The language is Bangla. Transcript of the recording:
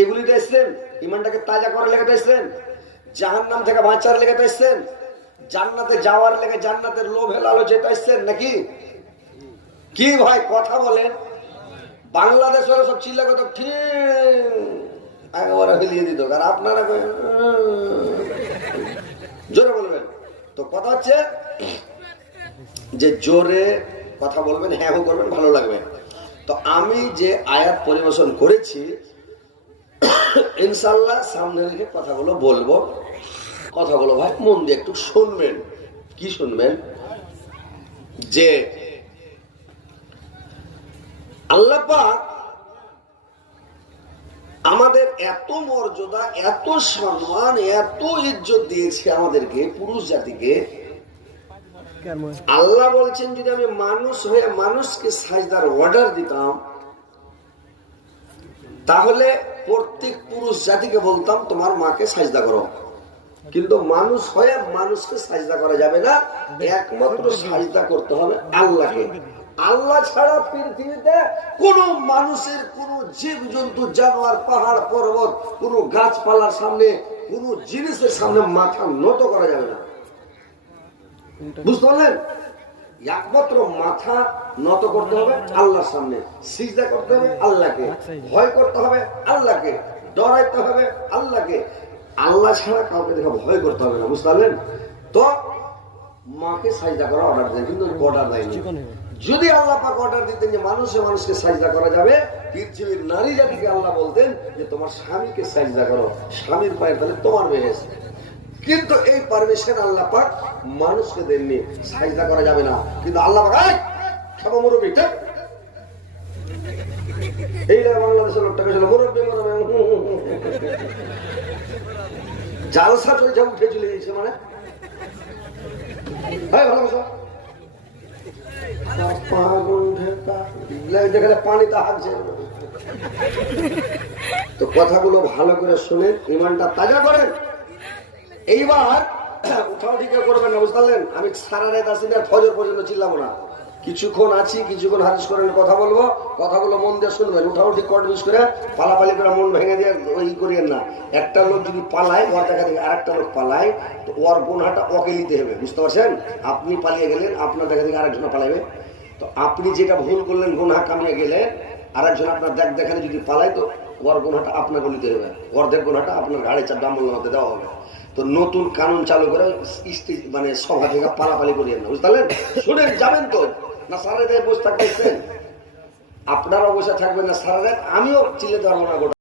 এগুলিতে এসছেন ইমানটাকে তাজা করার লেগে এসছেন, জাহান্নাম থেকে বাঁচার লেগে এসছেন, জান্নাতে যাওয়ার লেগে, জান্নাতের লোভে লালচে এসছেন নাকি? কি ভাই কথা বলেন? বাংলাদেশ হলে সব চিল্লা কথা ঠিক একেবারে ফেলিয়ে দিত, আর আপনারা জোরে বলবেন। তো কথা হচ্ছে যে জোরে কথা বলবেন, হ্যাঁ করবেন, ভালো লাগবে। তো আমি যে আয়াত পরিবেশন করেছি ইনশাআল্লাহ সামনে রেখে কথাগুলো বলবো। কথাগুলো ভাই মন দিয়ে একটু শুনবেন। কি শুনবেন? যে আল্লাহ পাক আমাদের এত মর্যাদা, এত সম্মান, এত ইজ্জত দিয়েছে আমাদেরকে, পুরুষ জাতিকে। আল্লাহ বলছেন যদি আমি মানুষ হয়ে মানুষকে সাজদার অর্ডার দিতাম তাহলে প্রত্যেক পুরুষ জাতিকে বলতাম তোমার মাকে সাজদা করো। কিন্তু মানুষ হয়ে মানুষকে সাজদা করা যাবে না, একমাত্র সাজদা করতে হবে আল্লাহকে। আল্লাহ ছাড়া পৃথিবীতে কোন মানুষের, কোন জীব জন্তু, জানোয়ার, পাহাড় পর্বত, কোন গাছপালার সামনে, কোন জিনিসের সামনে মাথা নত করা যাবে না। বুঝতে পারলেন? একমাত্র মাথা নত করতে হবে আল্লাহর সামনে, সিজদা করতে হবে আল্লাহকে, ভয় করতে হবে আল্লাহকে, ডরাইতে হবে আল্লাহকে। আল্লাহ ছাড়া কাউকে দেখা ভয় করতে হবে না। বুঝতে পারলেন? তো মাকে সাজদা করা অর্ডার দেয়, কিন্তু অর্ডার দেয়নি। যদি আল্লাহ পাক অর্ডার দিতেন যে মানুষে মানুষকে সাজদা করা যাবে, পৃথিবীর নারী জাতিকে আল্লাহ বলতেন যে তোমার স্বামীকে সাজদা করো, স্বামীর পায়ে তাহলে তোমার বেহেশত। কিন্তু এই পারমিশন আল্লাহ পাক মানুষকে দেননি, সাজদা করা যাবে না। কিন্তু আল্লাহ পাক খাবো মুরব্বী, এই বাংলাদেশের লোকটাকে ছিল মুরব্বী জালসা চলছে, উঠে চলে গেছে মানে পানিতে হাঁটছে। তো কথাগুলো ভালো করে শুনে ইমানটা তাজা করেন। এইবার উঠাও ঠিক করবেন না। বুঝতে পারলেন? আমি সারা রাত আসি না, ফজর পর্যন্ত চিল্লাবো না। কিছুক্ষণ আছি, কিছুক্ষণ হারিস করেন কথা বলবো, কথাগুলো মন দিয়ে শুনবেন। উঠাউঠি কটবিস করে পালাপালি করে মন ভেঙে দিয়ে ওই করিয়েন না। একটা লোক যদি পালায়, ওর জায়গা থেকে আরেকটা লোক পালায়, তো ওর গুনাহটা ওকে নিতে হবে। বুঝতে পারছেন? আপনি পালিয়ে গেলেন, আপনার জায়গা থেকে আরেকজন পালাবে। তো আপনি যেটা ভুল করলেন, গুনাহ কামিয়ে গেলেন, আরেকজন আপনার দেখানে যদি পালায়, তো ওর গুনাহটা আপনাকে নিতে হবে, অর্ধেক গুনাহটা আপনার ঘাড়ে চাপ ডাম্বল মধ্যে দেওয়া হবে। তো নতুন কানুন চালু করে মানে সভা থেকে পালাপালি করিয়েন না। বুঝতে পারলেন? শুনেন, যাবেন তো না সারা রাত বসে থাকতেছেন? আপনারাও বসে থাকবেন না সারা রাত, আমিও চিল্লাতে পারবো না।